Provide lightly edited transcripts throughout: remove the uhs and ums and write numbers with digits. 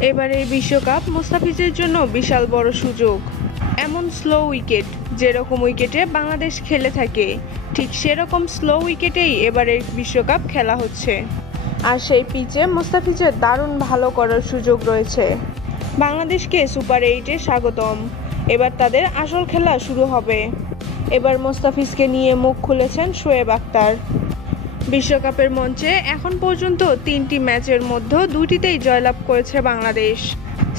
এবারের বিশ্বকাপ মুস্তাফিজের জন্য বিশাল বড় সুযোগ। এমন স্লো উইকেট, যেরকম উইকেটে বাংলাদেশ খেলে থাকে ঠিক সেরকম স্লো উইকেটেই এবারের বিশ্বকাপ খেলা হচ্ছে। আর সেই পিচে মুস্তাফিজের দারুণ ভালো করার সুযোগ রয়েছে। বাংলাদেশকে সুপার 8-এ স্বাগতম। এবার তাদের আসল খেলা শুরু হবে। এবার মুস্তাফিজকে নিয়ে মুখ খুলেছেন শোয়েব আখতার। বিশ্বকাপের মঞ্চে এখন পর্যন্ত 3টি ম্যাচের মধ্যে 2টিতেই জয়লাভ করেছে বাংলাদেশ।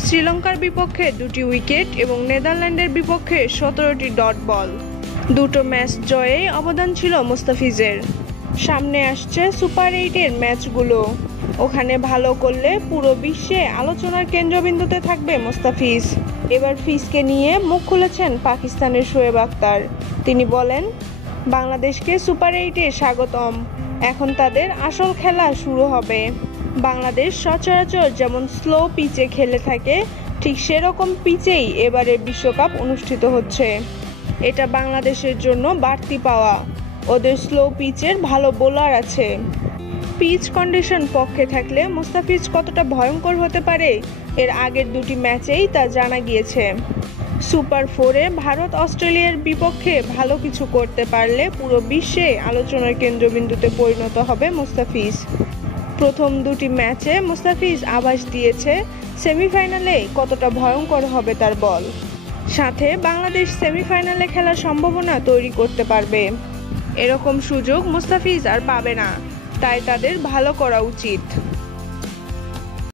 শ্রীলঙ্কার বিপক্ষে 2টি উইকেট এবং নেদারল্যান্ডের বিপক্ষে 17টি ডট বল। দুটো ম্যাচ জয়েই অবদান ছিল মুস্তাফিজের। সামনে আসছে সুপার 8-এর ম্যাচগুলো। ওখানে ভালো করলে পুরো বিশ্বে আলোচনার কেন্দ্রবিন্দুতে থাকবে মুস্তাফিজ। এবার ফিজকে নিয়ে মুখ খুলেছেন পাকিস্তানের শোয়েব আখতার। তিনি বলেন, বাংলাদেশকে সুপার 8-এ স্বাগতম। এখন তাদের আসল খেলা শুরু হবে। বাংলাদেশ সচরাচর যেমন স্লো পিচে খেলে থাকে ঠিক সেরকম পিচেই এবারের বিশ্বকাপ অনুষ্ঠিত হচ্ছে। এটা বাংলাদেশের জন্য বাড়তি পাওয়া। ওদের স্লো পিচের ভালো বোলার আছে। পিচ কন্ডিশন পক্ষে থাকলে মুস্তাফিজ কতটা ভয়ঙ্কর হতে পারে এর আগের 2টি ম্যাচেই তা জানা গিয়েছে। সুপার 4-এ ভারত অস্ট্রেলিয়ার বিপক্ষে ভালো কিছু করতে পারলে পুরো বিশ্বে আলোচনার কেন্দ্রবিন্দুতে পরিণত হবে মুস্তাফিজ। প্রথম 2টি ম্যাচে মুস্তাফিজ আভাস দিয়েছে সেমিফাইনালে কতটা ভয়ঙ্কর হবে তার বল। সাথে বাংলাদেশ সেমিফাইনালে খেলার সম্ভাবনা তৈরি করতে পারবে। এরকম সুযোগ মুস্তাফিজ আর পাবে না, তাই তাদের ভালো করা উচিত।